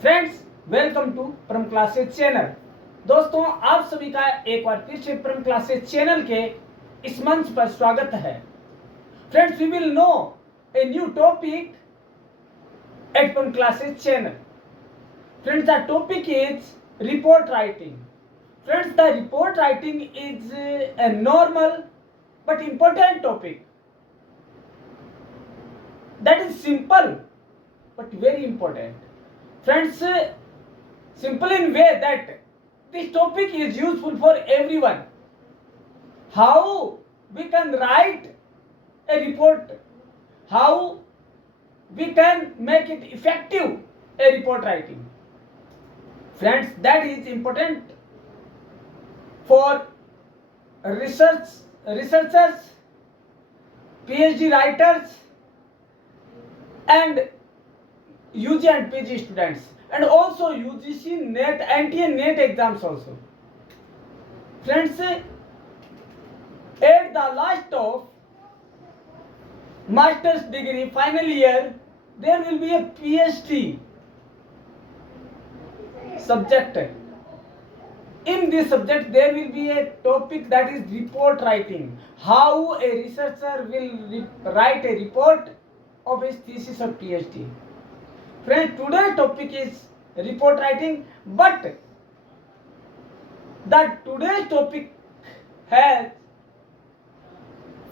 Friends, welcome to परम classes channel. दोस्तों, आप सभी का एक बार फिर से परम क्लासेस चैनल के इस मंच पर स्वागत है। Friends, we will know a new topic at Param classes channel. Friends, the topic is report writing. Friends, the report writing is a normal but important topic that is simple but very important. Friends, simple in way that this topic is useful for everyone. How we can write a report, how we can make it effective, a report writing. Friends, that is important for researchers, PhD writers, and UG and PG students, and also UGC NET, NTA NET exams also. Friends, at the last of master's degree final year, there will be a PhD subject. In this subject, there will be a topic that is report writing. How a researcher will write a report of his thesis or PhD. Friends, today's topic is report writing, but today's topic has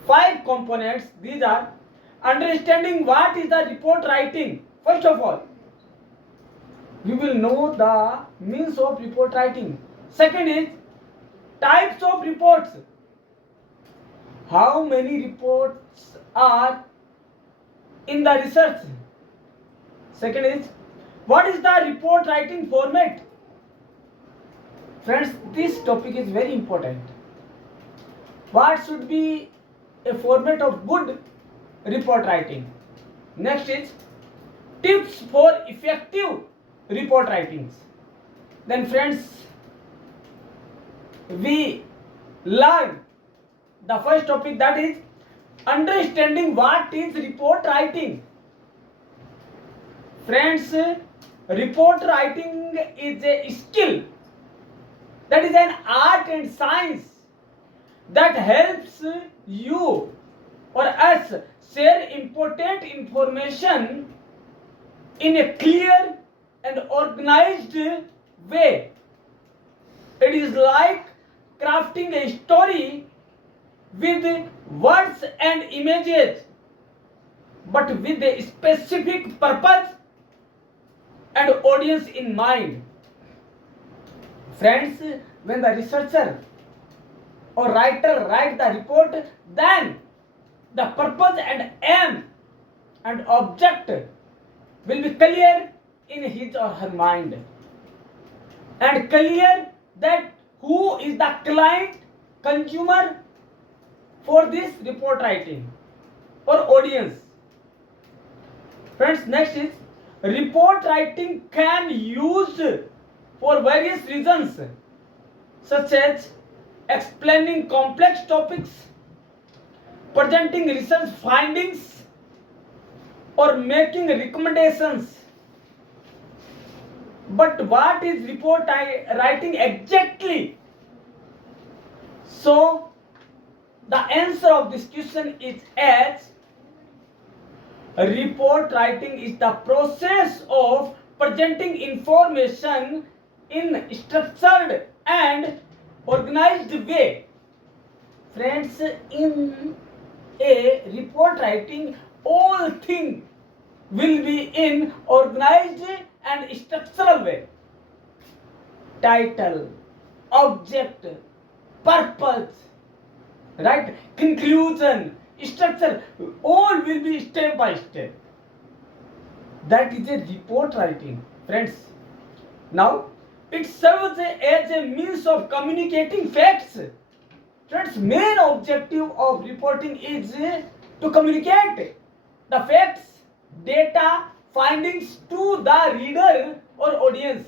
5 components. These are understanding what is the report writing. First of all, we will know the means of report writing. Second is types of reports. How many reports are in the research? Second is, what is the report writing format? Friends, this topic is very important. What should be a format of good report writing? Next is tips for effective report writings. Then friends, we learn the first topic, that is understanding what is report writing. Friends, report writing is a skill, that is an art and science that helps you or us share important information in a clear and organized way. It is like crafting a story with words and images, but with a specific purpose and audience in mind. Friends, when the researcher or writer write the report, then the purpose and aim and object will be clear in his or her mind, and clear that who is the client, consumer for this report writing or audience. Friends, next is report writing can used for various reasons, such as explaining complex topics, presenting research findings, or making recommendations. But what is report writing exactly? So the answer of this question is as report writing is the process of presenting information in structured and organized way. Friends, in a report writing, all things will be in organized and structural way. Title, object, purpose, right, conclusion, structure, all will be step by step. That is a report writing, friends. Now, it serves as a means of communicating facts. Friends, main objective of reporting is to communicate the facts, data, findings to the reader or audience.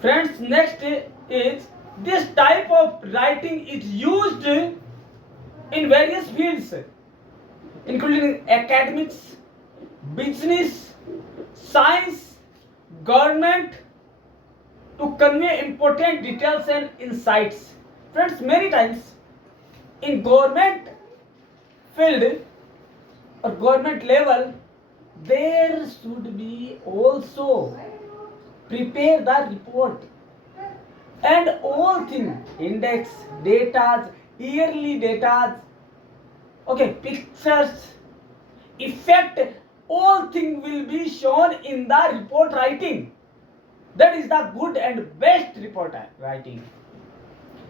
Friends, next is this type of writing is used in various fields, including academics, business, science, government to convey important details and insights. Friends, many times in government field or government level, there should be also prepare the report and all thing, index, data, yearly data, okay, pictures, effect, all thing will be shown in the report writing. That is the good and best report writing.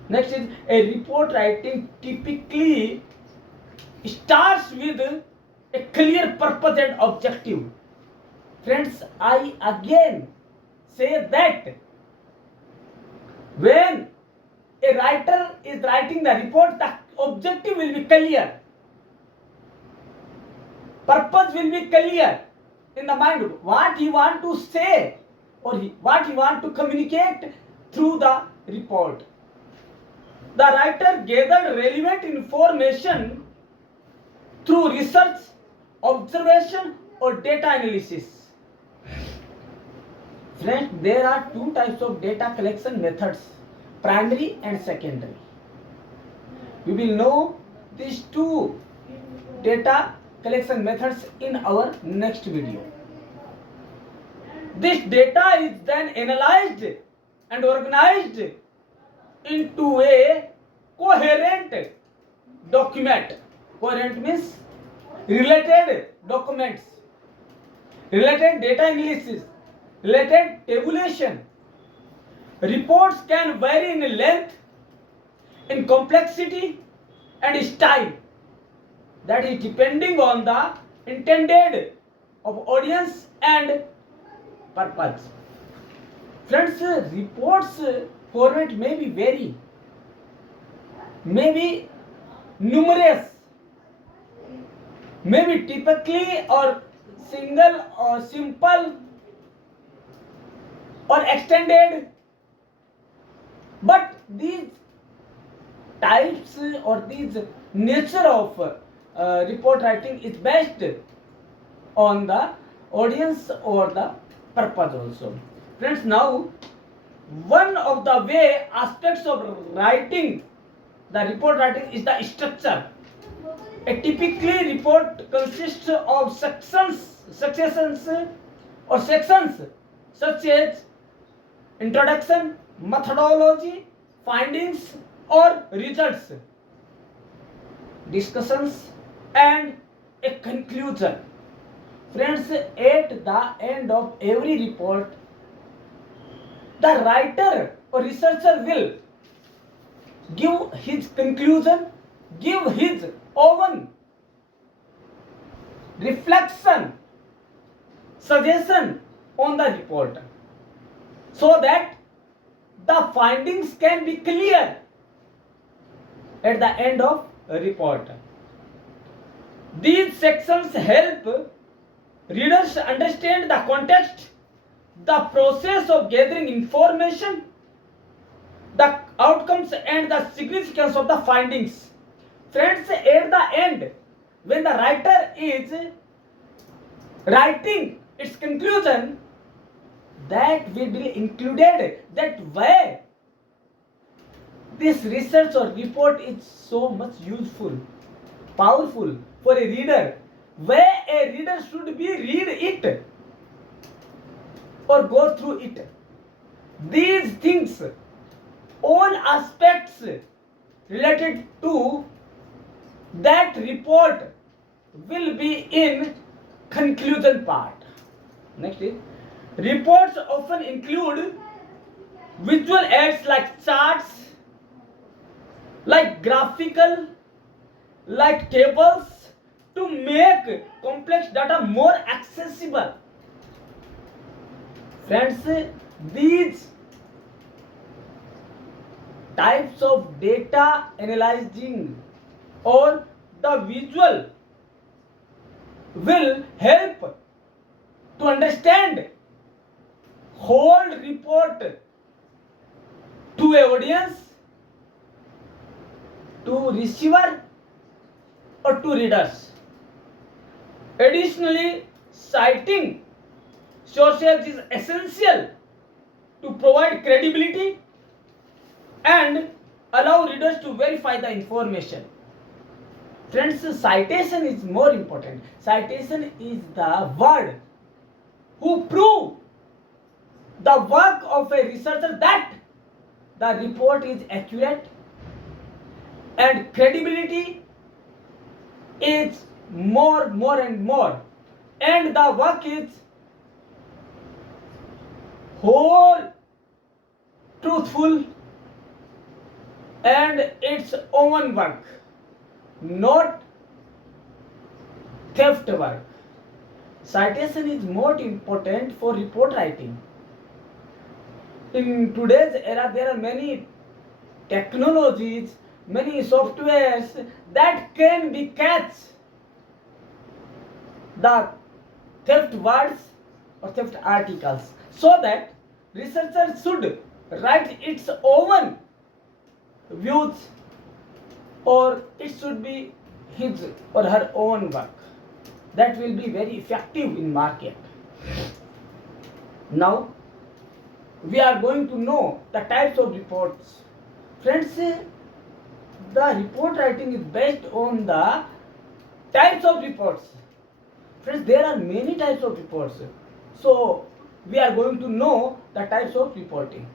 Next is a report writing typically starts with a clear purpose and objective. Friends, I again say that when a writer is writing the report, the objective will be clear, purpose will be clear in the mind, what he want to say or what he want to communicate through the report. The writer gathered relevant information through research, observation or data analysis. Friends, there are two types of data collection methods, primary and secondary. We will know these two data collection methods in our next video. This data is then analyzed and organized into a coherent document. Coherent means related documents, related data analysis, related tabulation. Reports can vary in length, in complexity and style. That is depending on the intended of audience and purpose. Friends, reports format may be vary, may be numerous, may be typically or single or simple or extended, but these types or these nature of report writing is based on the audience or the purpose also. Friends, now one of the way aspects of writing the report writing is the structure. A typically report consists of sections or sections such as introduction, methodology, findings or results, discussions and a conclusion. Friends, at the end of every report, the writer or researcher will give his conclusion, give his own reflection, suggestion on the report, so that the findings can be clear at the end of a report. These sections help readers understand the context, the process of gathering information, the outcomes and the significance of the findings. Friends, at the end, when the writer is writing its conclusion, that will be included, that why this research or report is so much useful, powerful for a reader, where a reader should be read it or go through it. These things, all aspects related to that report will be in conclusion part. Next is, reports often include visual aids like charts, like graphical, like tables, to make complex data more accessible. Friends, these types of data analyzing or the visual will help to understand whole report to a audience, to receiver or to readers. Additionally, citing sources is essential to provide credibility and allow readers to verify the information. Friends, citation is more important. Citation is the word who prove the work of a researcher that the report is accurate and credibility is more and more, and the work is whole truthful and its own work, not theft work. Citation is more important for report writing. In today's era, there are many technologies, many softwares that can be catch the theft words or theft articles, so that researcher should write its own views, or it should be his or her own work. That will be very effective in market. Now we are going to know the types of reports. Friends, the report writing is based on the types of reports. Friends, there are many types of reports. So we are going to know the types of reporting.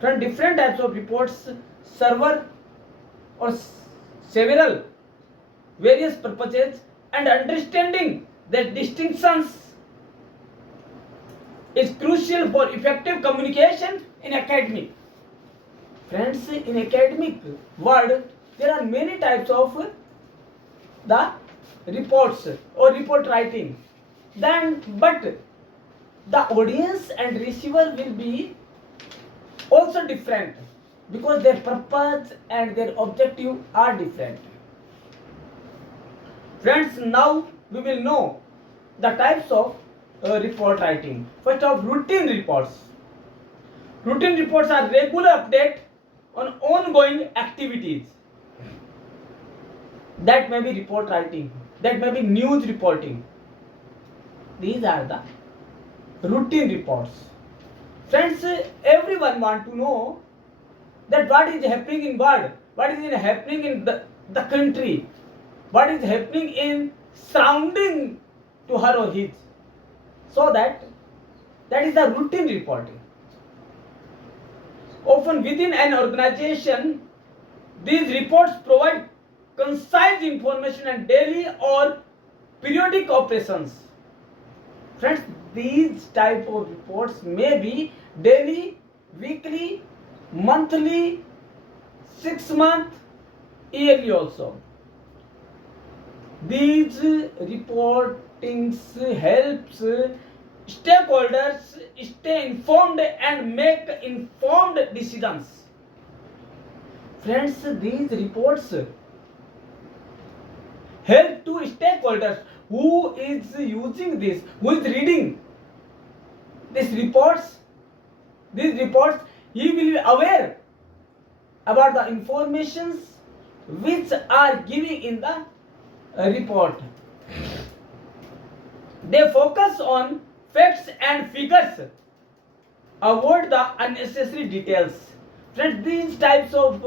Friends, different types of reports serve or several various purposes, and understanding the distinctions is crucial for effective communication in academic. Friends, in academic world, there are many types of the reports or report writing. But the audience and receiver will be also different, because their purpose and their objective are different. Friends, now we will know the types of report writing. First of, routine reports. Routine reports are regular update on ongoing activities. That may be report writing, that may be news reporting. These are the routine reports. Friends, everyone want to know that what is happening in world, what is happening in the country, what is happening in surrounding to her or his. So that is the routine reporting. Often within an organization, these reports provide concise information and daily or periodic operations. Friends, these type of reports may be daily, weekly, monthly, 6 month, yearly also. These reportings helps stakeholders stay informed and make informed decisions. Friends, these reports help to stakeholders who is using this, who is reading these reports, he will be aware about the informations which are given in the report. They focus on facts and figures, avoid the unnecessary details. Friends, these types of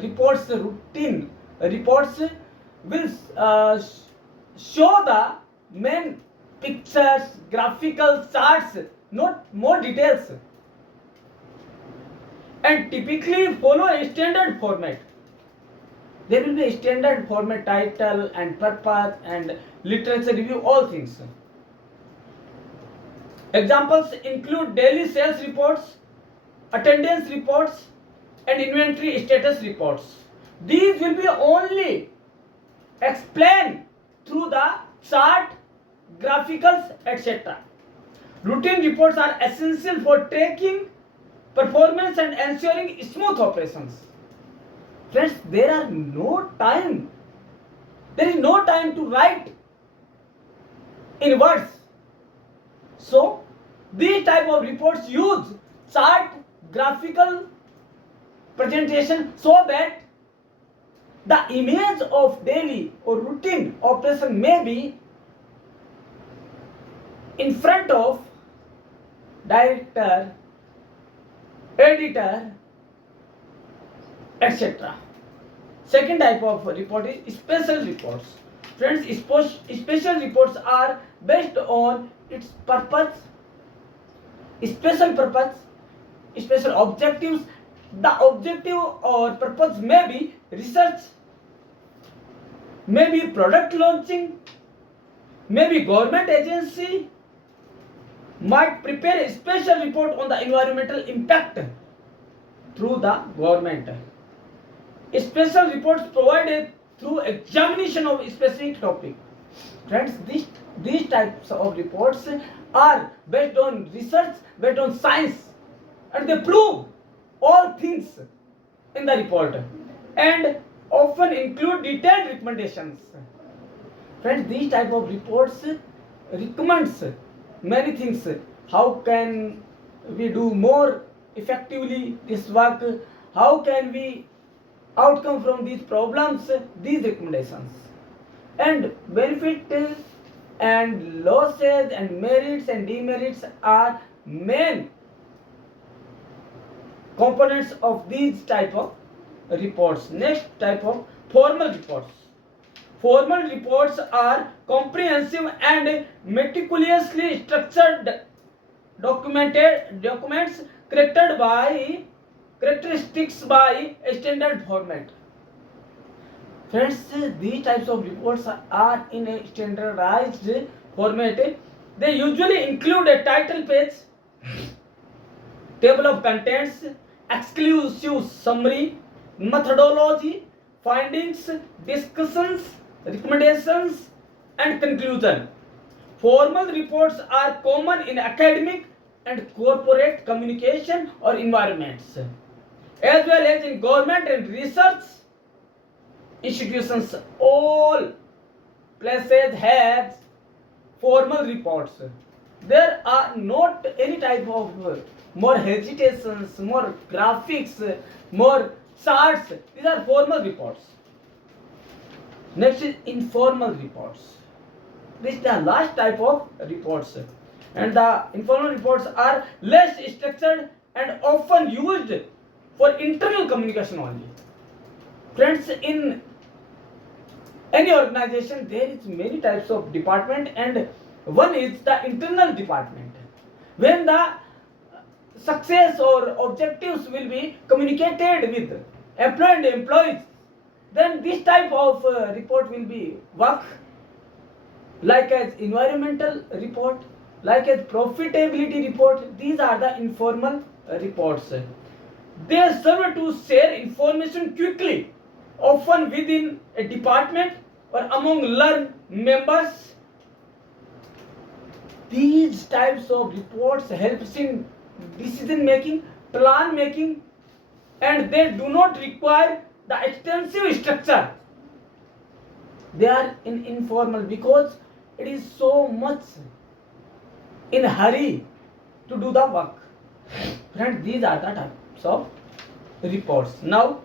reports, routine reports, will show the main pictures, graphical charts, not more details, and typically follow a standard format. There will be a standard format, title and purpose and literature review, all things. Examples include daily sales reports, attendance reports, and inventory status reports. These will be only explained through the chart, graphicals, etc. Routine reports are essential for tracking performance and ensuring smooth operations. Friends, there is no time to write in words. So these type of reports use chart, graphical presentation, so that the image of daily or routine operation may be in front of director, editor, etc. Second type of report is special reports. Friends, special reports are based on its purpose, special purpose, special objectives. The objective or purpose may be research, may be product launching, may be government agency might prepare a special report on the environmental impact through the government. Special reports provided through examination of a specific topic. Friends, these types of reports are based on research, based on science, and they prove all things in the report and often include detailed recommendations. Friends, these type of reports recommends many things. How can we do more effectively this work? How can we outcome from these problems? These recommendations and benefit and losses and merits and demerits are main components of these type of reports. Next type of formal reports. Formal reports are comprehensive and meticulously structured documents characteristics by a standard format. Friends, these types of reports are in a standardized format. They usually include a title page, table of contents, exclusive summary, methodology, findings, discussions, recommendations, and conclusion. Formal reports are common in academic and corporate communication or environments, as well as in government and research institutions. All places have formal reports. There are not any type of more hesitations, more graphics, more charts. These are formal reports. Next is informal reports. This is the last type of reports. And the informal reports are less structured and often used for internal communication only. Friends, in any organization there is many types of department, and one is the internal department. When the success or objectives will be communicated with employee and employees, then this type of report will be work, like as environmental report, like as profitability report. These are the informal reports. They serve to share information quickly, often within a department or among learned members. These types of reports helps in decision making, plan making, and they do not require the extensive structure. They are in informal because it is so much in a hurry to do the work. Friends, these are the types of reports. Now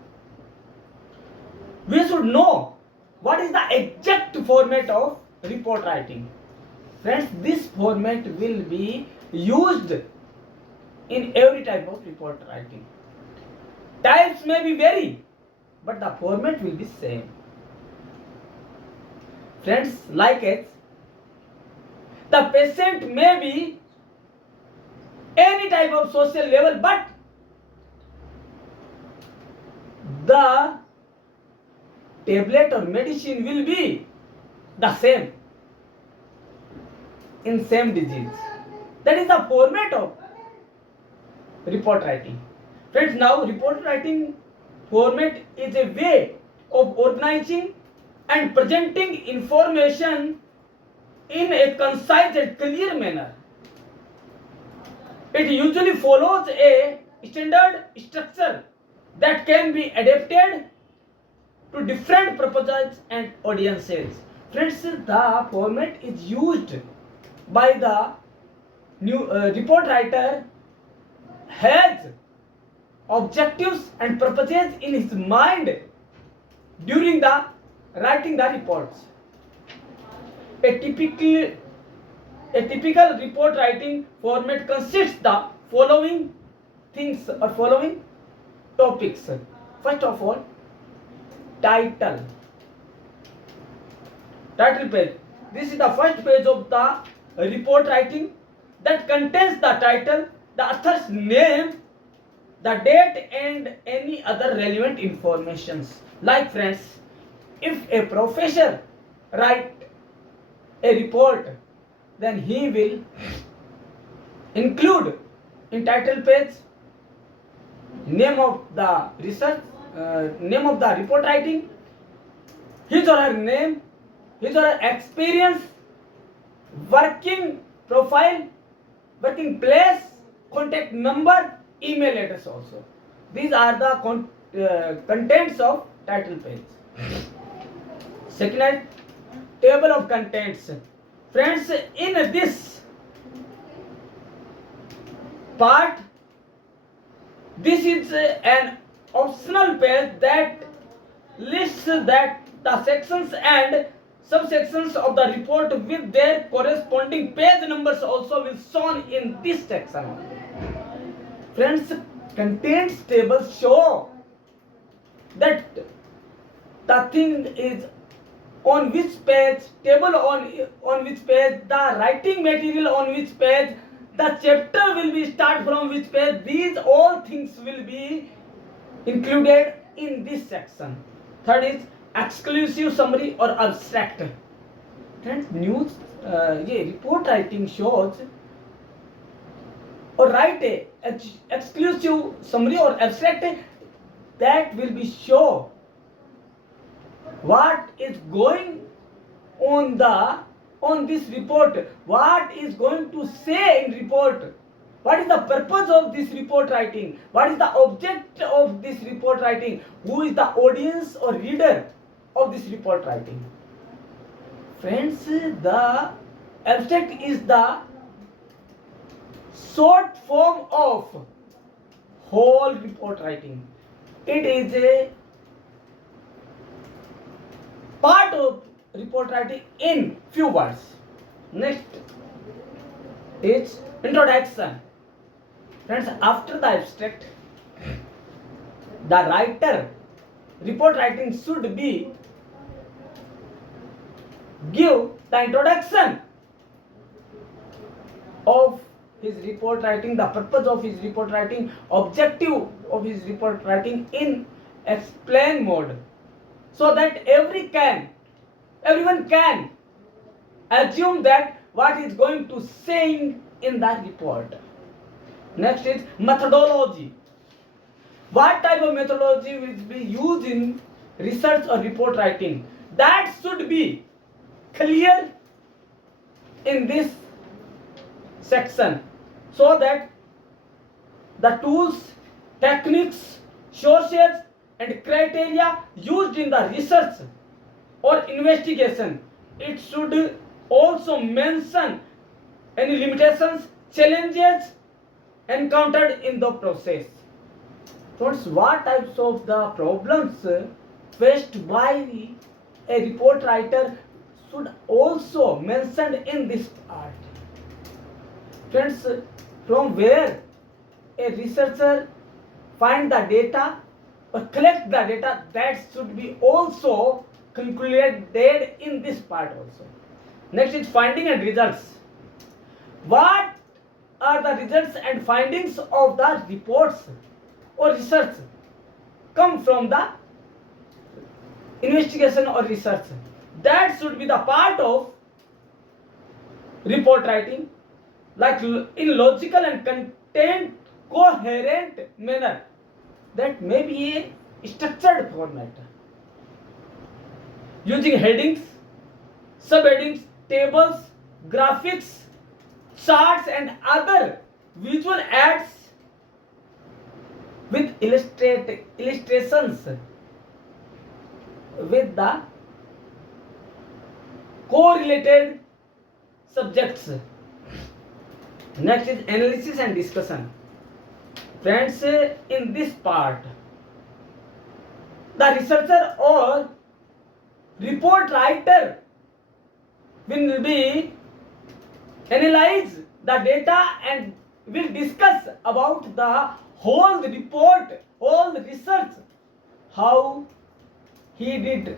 we should know what is the exact format of report writing. Friends, this format will be used in every type of report writing. Types may be vary, but the format will be same. Friends, like it, the patient may be any type of social level, but the tablet or medicine will be the same in same disease. That is the format of report writing. Friends, now report writing format is a way of organizing and presenting information in a concise and clear manner. It usually follows a standard structure that can be adapted to different purposes and audiences. Friends, the format is used by the new report writer has objectives and purposes in his mind during the writing the reports. A typical A typical report writing format consists the following things or following topics. First of all, title page. This is the first page of the report writing that contains the title, the author's name, the date and any other relevant informations. Like friends, if a professor write a report, then he will include in title page name of the research, name of the report writing, his or her name, his or her experience, working profile, working place, contact number, email address also. These are the contents of title page. Second is table of contents. Friends, in this part, this is an optional page that lists that the sections and subsections of the report with their corresponding page numbers also will shown in this section. Friends, contents tables show that the thing is on which page, table on which page, the writing material on which page, the chapter will be start from which page. These all things will be included in this section. Third is exclusive summary or abstract. Friends, news report writing shows or write a exclusive summary or abstract that will be show what is going on this report, what is going to say in report, what is the purpose of this report writing, what is the object of this report writing, who is the audience or reader of this report writing. Friends, the abstract is the short form of whole report writing. It is a part of report writing in few words. Next is introduction. Friends, after the abstract, the writer report writing should be give the introduction of his report writing, the purpose of his report writing, objective of his report writing in explain mode, so that everyone can assume that what is going to saying in that report. Next is methodology. What type of methodology will be used in research or report writing? That should be clear in this section, so that the tools, techniques, sources and criteria used in the research or investigation, it should also mention any limitations, challenges encountered in the process. Friends, what types of the problems faced by a report writer should also mentioned in this part. Friends, from where a researcher find the data or collect the data, that should be also concluded in this part also. Next is finding and results. What are the results and findings of the reports or research come from the investigation or research? That should be the part of report writing, like in logical and content coherent manner. That may be a structured format using headings, subheadings, tables, graphics, charts and other visual aids with illustrations with the correlated subjects. Next is analysis and discussion. Friends, in this part, the researcher or report writer will be analyze the data and will discuss about the whole report, whole research, how he did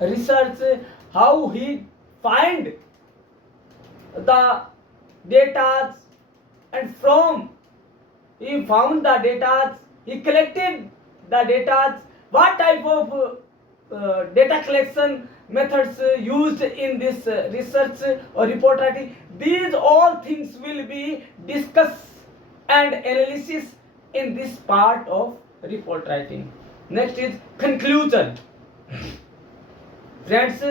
research, how he find the data, and from he found the data, he collected the data, what type of data collection methods used in this research or report writing. These all things will be discussed and analysis in this part of report writing. Next is conclusion. Friends,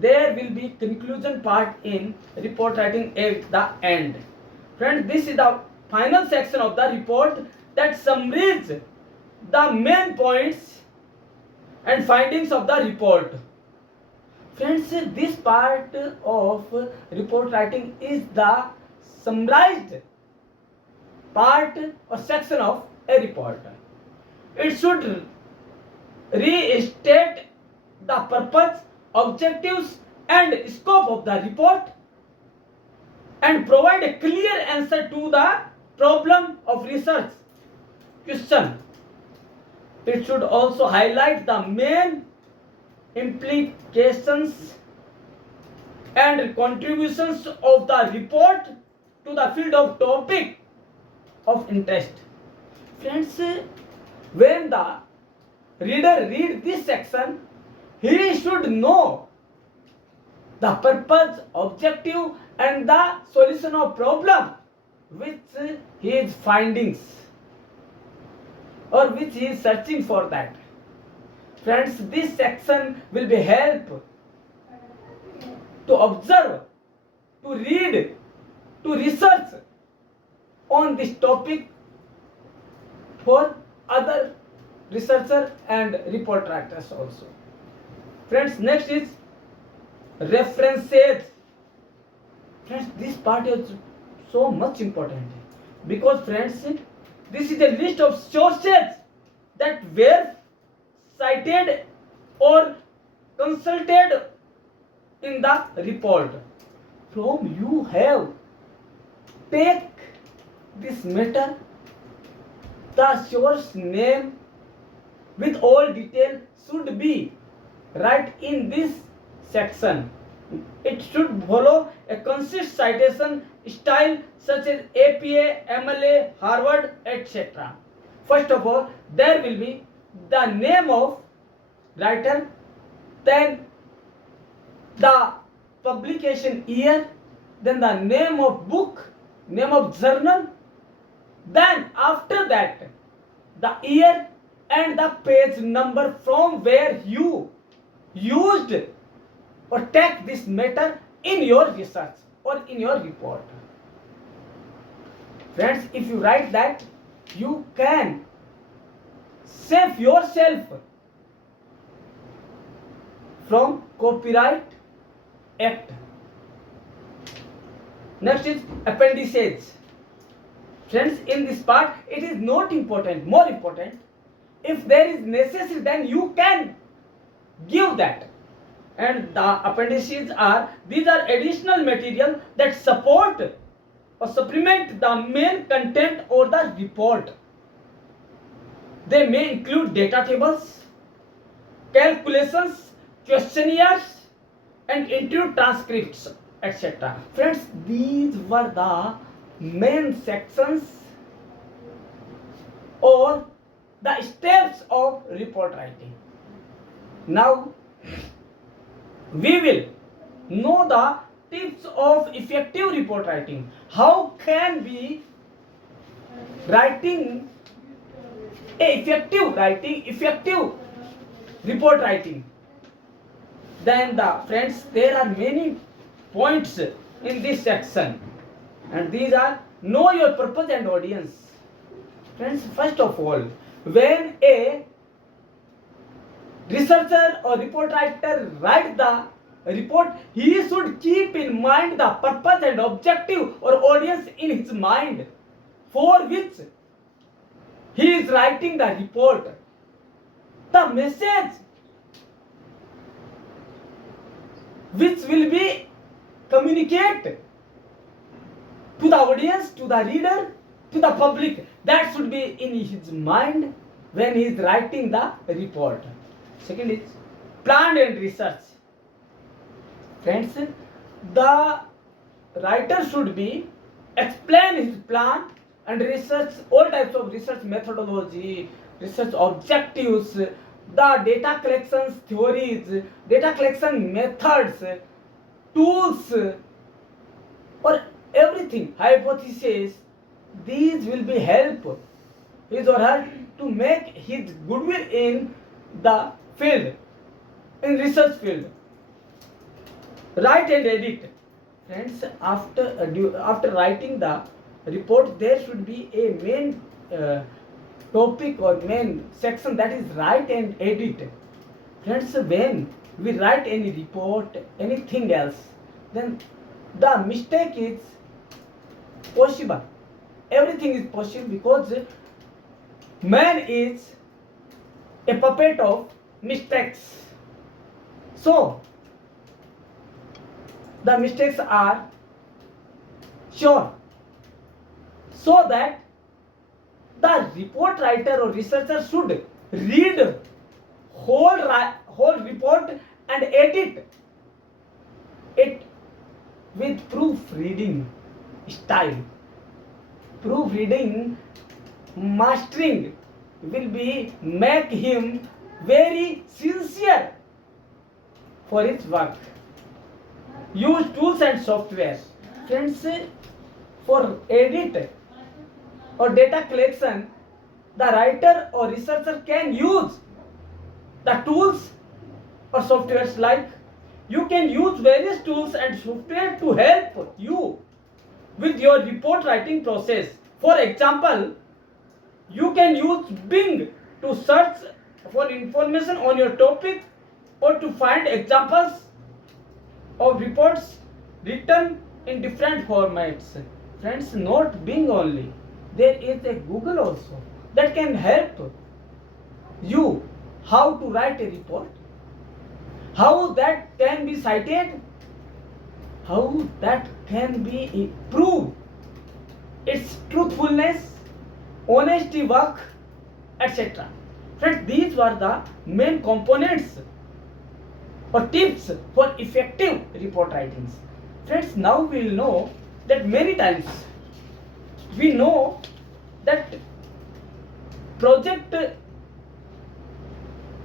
there will be conclusion part in report writing at the end. Friends, this is the final section of the report that summarizes the main points and findings of the report. Friends, this part of report writing is the summarized part or section of a report. It should restate the purpose, objectives and scope of the report and provide a clear answer to the problem of research question. It should also highlight the main implications and contributions of the report to the field of topic of interest. Friends, when the reader read this section, he should know the purpose, objective and the solution of problem which he is findings or which he is searching for that. Friends, this section will be help to observe, to read, to research on this topic for other researcher and report writers also. Friends, next is references. Friends, this part is so much important because friends, this is a list of sources that were cited or consulted in the report. From you have take this matter, the source name with all detail should be right in this section. It should follow a consistent citation style such as APA, MLA, Harvard, etc. First of all, there will be the name of writer, then the publication year, then the name of book, name of journal, then after that the year and the page number from where you used or take this matter in your research or in your report. Friends, if you write that, you can save yourself from Copyright Act. Next is appendices. Friends, in this part it is not important, more important. If there is necessary, then you can give that. And the appendices are, these are additional material that support or supplement the main content or the report. They may include data tables, calculations, questionnaires and interview transcripts, etc. Friends, these were the main sections or the steps of report writing. Now we will know the tips of effective report writing. How can we writing a effective report writing? Then friends, there are many points in this section, and these are know your purpose and audience. Friends, first of all, when a researcher or report writer writes the report, he should keep in mind the purpose and objective or audience in his mind for which he is writing the report. The message which will be communicate to the audience, to the reader, to the public. That should be in his mind when he is writing the report. Second is plan and research. Friends, the writer should be explain his plan and research all types of research methodology, research objectives, the data collection theories, data collection methods, tools, or everything, hypothesis. These will be help his or her to make his goodwill in the field, in research field. Write and edit. Friends, after writing the report, there should be a main topic or main section, that is write and edit. Friends, when we write any report, anything else, then the mistake is possible. Everything is possible because man is a puppet of mistakes. So the mistakes are sure, so that the report writer or researcher should read whole report and edit it with proofreading style. Proofreading mastering will be make him very sincere for his work. Use tools and software. Friends, for edit or data collection, the writer or researcher can use the tools or softwares. Like, you can use various tools and software to help you with your report writing process. For example, you can use Bing to search for information on your topic or to find examples of reports written in different formats. Friends, not Bing only. There is a Google also that can help you how to write a report, how that can be cited, how that can be proved, its truthfulness, honesty work, etc. Friends, these were the main components or tips for effective report writings. Friends, now we will know that many times we know that project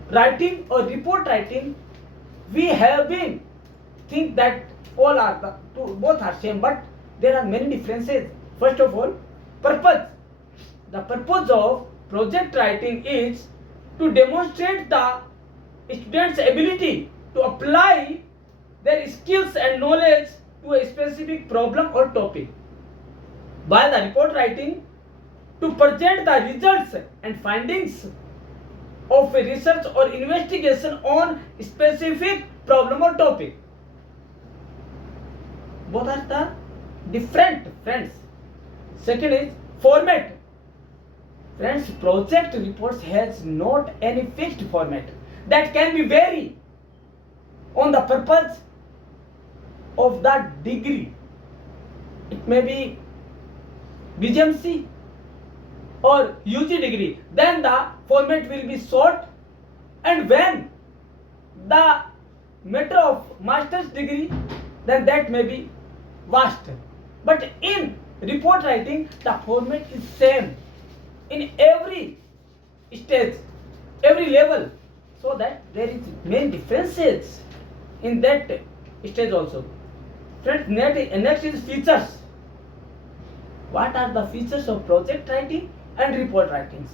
writing or report writing, we have been think that all are both are same, but there are many differences. First of all, purpose. The purpose of project writing is to demonstrate the student's ability to apply their skills and knowledge to a specific problem or topic, while the report writing to present the results and findings of a research or investigation on a specific problem or topic. Both are the different, friends. Second is format. Friends, project reports has not any fixed format that can be vary on the purpose of that degree. It may be BGMC or UG degree, then the format will be short, and when the matter of master's degree, then that may be vast. But in report writing, the format is same in every stage, every level, so that there is main differences in that stage also. Friends, next is features. What are the features of project writing and report writings?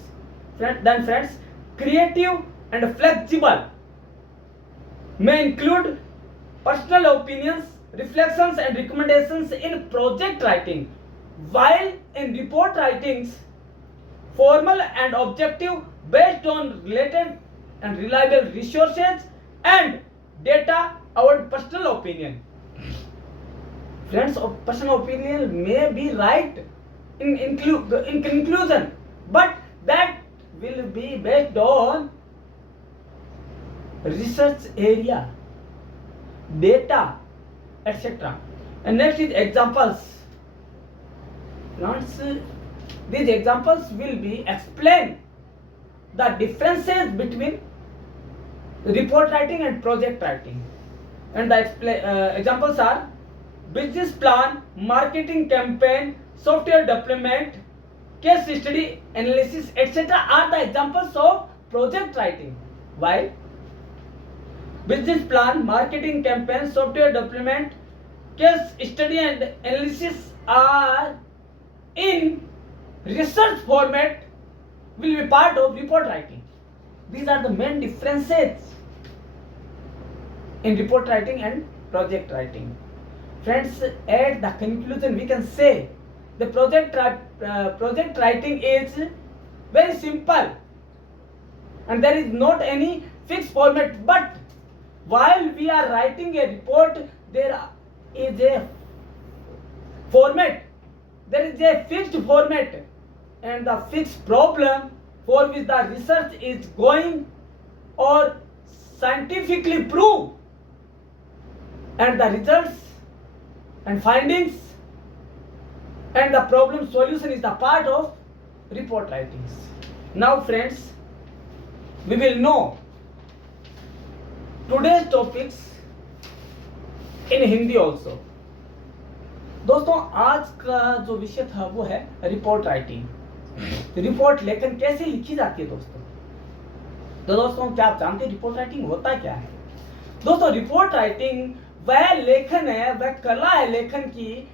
Then friends, creative and flexible may include personal opinions, reflections and recommendations in project writing, while in report writings, formal and objective based on related and reliable resources and data, our personal opinion. Friends, personal opinion may be right in conclusion, but that will be based on research area, data, etc. And next is examples. These examples will be explain the differences between report writing and project writing. And the examples are business plan, marketing campaign, software development, case study analysis, etc. are the examples of project writing. While business plan, marketing campaign, software development, case study and analysis are in research format, will be part of report writing. These are the main differences in report writing and project writing. Friends, at the conclusion we can say the project writing is very simple and there is not any fixed format, but while we are writing a report there is a format, there is a fixed format and the fixed problem for which the research is going or scientifically proved, and the results and findings and the problem solution is the part of report writings. Now friends, we will know today's topics in Hindi also. दोस्तों आज का जो विषय था वो है report writing. Report लेखन कैसे लिखी जाती है दोस्तों? तो दोस्तों क्या आप जानते हैं रिपोर्ट राइटिंग होता क्या है? दोस्तों रिपोर्ट राइटिंग वह लेखन है, वह कला है लेखन की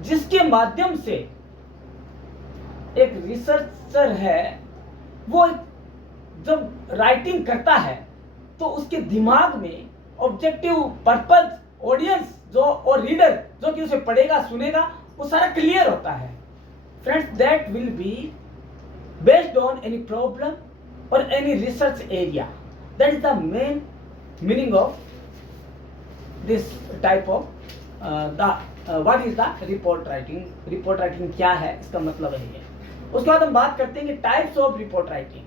जिसके माध्यम से एक रिसर्चर है वो जब राइटिंग करता है तो उसके दिमाग में ऑब्जेक्टिव पर्पस, ऑडियंस जो और रीडर जो कि उसे पढ़ेगा सुनेगा वो सारा क्लियर होता है। Friends, that will be based on any problem और any research area. That is the main meaning of this type of what is the report writing. Report writing क्या है इसका मतलब है। उसके बाद हम बात करते हैं कि types of report writing.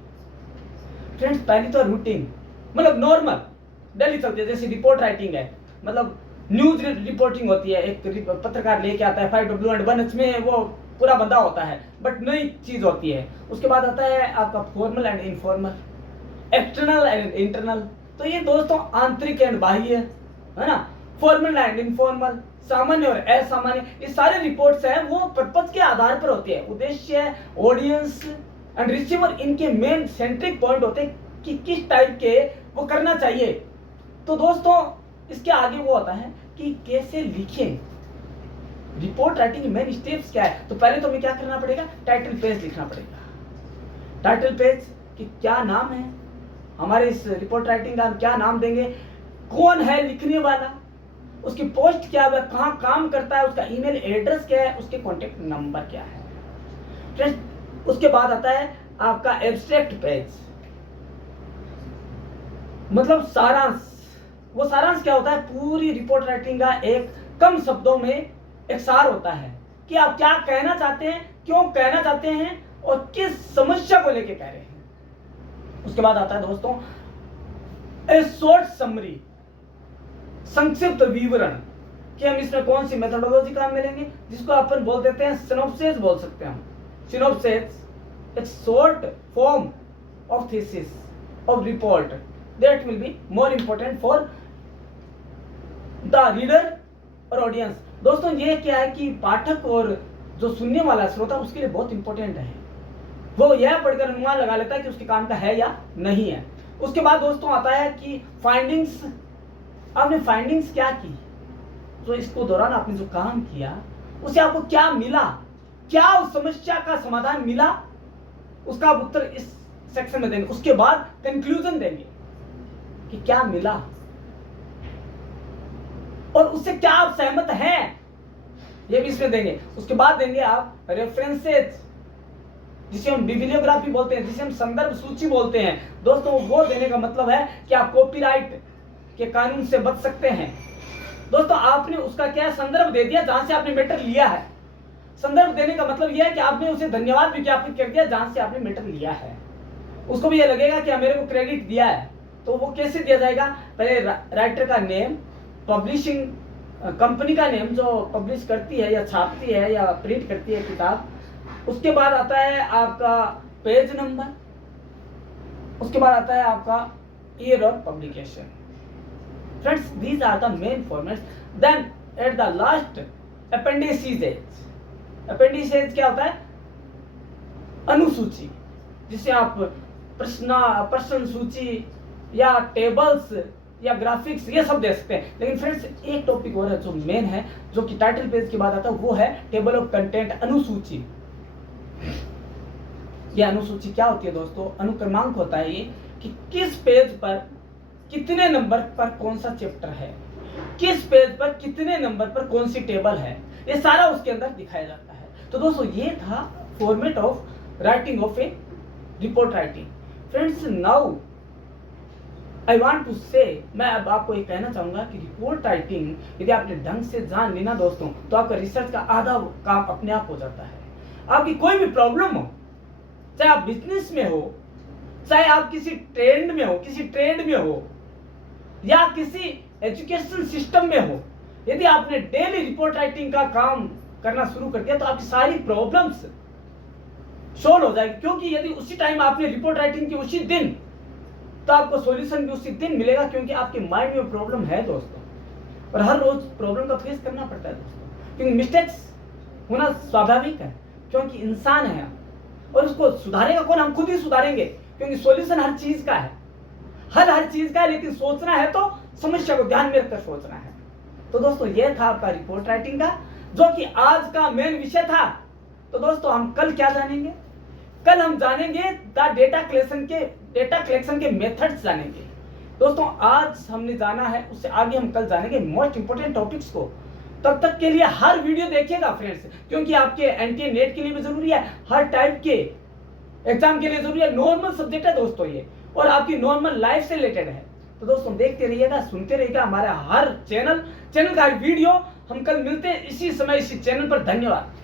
Friends, पहली तो रूटीन मतलब नॉर्मल डेली चलती है, जैसे रिपोर्ट राइटिंग है मतलब न्यूज रिपोर्टिंग होती है। एक पत्रकार लेके आता है 5W and 1H में वो पूरा बंदा होता है बट नई चीज होती है। उसके बाद आता है आपका formal and informal, external and internal. तो ये दोस्तों आंतरिक एंड बाह्य है ना, फॉर्मल एंड इनफॉर्मल, सामान्य और असामान्य। ये सारे रिपोर्ट्स हैं वो पर्पस के आधार पर होती है। उद्देश्य, ऑडियंस एंड रिसीवर इनके मेन सेंट्रिक पॉइंट होते हैं कि किस टाइप के वो करना चाहिए। तो दोस्तों इसके आगे वो होता है कि कैसे लिखें। रिपोर्ट राइटिंग के मेन स्टेप्स क्या है? तो पहले तो हमें क्या करना पड़ेगा, टाइटल पेज लिखना पड़ेगा। टाइटल पेज कि क्या नाम है हमारे इस रिपोर्ट राइटिंग का, हम क्या नाम देंगे, कौन है लिखने वाला, उसकी पोस्ट क्या है, कहाँ काम करता है, उसका ईमेल एड्रेस क्या है, उसके कॉन्टेक्ट नंबर क्या है। फ्रेंड्स, उसके बाद आता है आपका एब्स्ट्रैक्ट पेज मतलब सारांश। वो सारांश क्या होता है, पूरी रिपोर्ट राइटिंग का एक कम शब्दों में एक सार होता है कि आप क्या कहना चाहते हैं, क्यों कहना चाहते हैं और किस समस्या को लेके कह रहे हैं। उसके बाद आता है दोस्तों ए शॉर्ट समरी, संक्षिप्त विवरण कि हम इसमें कौन सी मेथोडोलॉजी काम मिलेंगे, जिसको अपन बोल देते हैं सिनॉप्सिस बोल सकते हैं हम। सिनॉप्सिस एक short form of thesis of report that will be more important for the reader और ऑडियंस। दोस्तों ये क्या है कि पाठक और जो सुनने वाला श्रोता उसके लिए बहुत इंपॉर्टेंट है। वो यह पढ़कर अनुमान लगा लेता है कि उसके काम का है या नहीं है। उसके बाद दोस्तों आता है कि फाइंडिंग्स। आपने फाइंडिंग्स क्या की, तो इसको दौरान आपने जो काम किया उससे आपको क्या मिला, क्या उस समस्या का समाधान मिला, उसका आप उत्तर इस सेक्शन में देंगे। उसके बाद कंक्लूजन देंगे कि क्या मिला और उससे क्या आप सहमत हैं, ये भी इसमें देंगे। उसके बाद देंगे आप रेफरेंसेस, जिसे हम बिब्लियोग्राफी बोलते हैं, जिसे हम संदर्भ सूची बोलते हैं। दोस्तों वो देने का मतलब है कि आप कॉपीराइट के कानून से बच सकते हैं। दोस्तों आपने उसका क्या संदर्भ दे दिया जहां से आपने मैटर लिया है। संदर्भ देने का मतलब यह है कि आपने उसे धन्यवाद विज्ञापित कर दिया जहां से आपने मैटर लिया है। उसको भी यह लगेगा कि मेरे को क्रेडिट दिया है। तो वो कैसे दिया जाएगा, पहले राइटर का नेम, पब्लिशिंग कंपनी का नेम जो पब्लिश करती है या छापती है या प्रिंट करती है किताब, उसके बाद आता है आपका पेज नंबर, उसके बाद आता है आपका year of publication. Friends, these are the main formats. Then at the last appendices. Appendices क्या होता है? अनुसूची, जिसे आप प्रश्न सूची या टेबल्स या ग्राफिक्स ये सब दे सकते हैं। लेकिन फ्रेंड्स, एक टॉपिक और है जो मेन है, जो कि टाइटल पेज के बाद आता है, वो है टेबल ऑफ कंटेंट, अनुसूची। ये अनुसूची क्या होती है दोस्तों? अनुक्रमांक होता है ये कि किस पेज पर कितने नंबर पर कौन सा चैप्टर है, किस पेज पर कितने नंबर पर कौन सी टेबल है, ये सारा उसके अंदर दिखाया जाता है। तो दोस्तों, ये था format of writing of a report writing. Friends, now I want to say, मैं अब आपको ये कहना चाहूंगा कि रिपोर्ट राइटिंग यदि आपने ढंग से जान ली ना दोस्तों, तो आपका रिसर्च का आधा काम अपने आप हो जाता है। आपकी कोई भी प्रॉब्लम हो, चाहे आप बिजनेस में हो, चाहे आप किसी ट्रेंड में हो, किसी ट्रेड में हो, या किसी एजुकेशन सिस्टम में हो, यदि आपने डेली रिपोर्ट राइटिंग का काम करना शुरू कर दिया तो आपकी सारी प्रॉब्लम्स सॉल्व हो जाएगी। क्योंकि यदि उसी टाइम आपने रिपोर्ट राइटिंग की उसी दिन, तो आपको सॉल्यूशन भी उसी दिन मिलेगा, क्योंकि आपके माइंड में प्रॉब्लम है दोस्तों। और हर रोज प्रॉब्लम का फेस करना पड़ता है दोस्तों, क्योंकि मिस्टेक्स होना स्वाभाविक है, क्योंकि इंसान है और उसको सुधारेगा कौन? हम खुद ही सुधारेंगे, क्योंकि सॉल्यूशन हर चीज का है, हर चीज का है, लेकिन सोचना है तो समस्या को ध्यान में रखकर सोचना है। तो दोस्तों, यह था आपका रिपोर्ट राइटिंग का, जो कि आज का मेन विषय था। तो दोस्तों, हम कल क्या जानेंगे? कल हम जानेंगे डेटा कलेक्शन के मेथड्स जानेंगे। दोस्तों, आज हमने जाना है, उससे आगे हम कल जानेंगे मोस्ट इंपोर्टेंट टॉपिक्स को। तब तक के लिए हर वीडियो देखिएगा फ्रेंड्स, क्योंकि आपके एनटीए नेट के लिए भी जरूरी है, हर टाइप के एग्जाम के लिए जरूरी है। नॉर्मल सब्जेक्ट है दोस्तों ये, और आपकी नॉर्मल लाइफ से रिलेटेड है। तो दोस्तों, देखते रहिएगा, सुनते रहिएगा हमारा हर चैनल का वीडियो। हम कल मिलते हैं इसी समय इसी चैनल पर। धन्यवाद।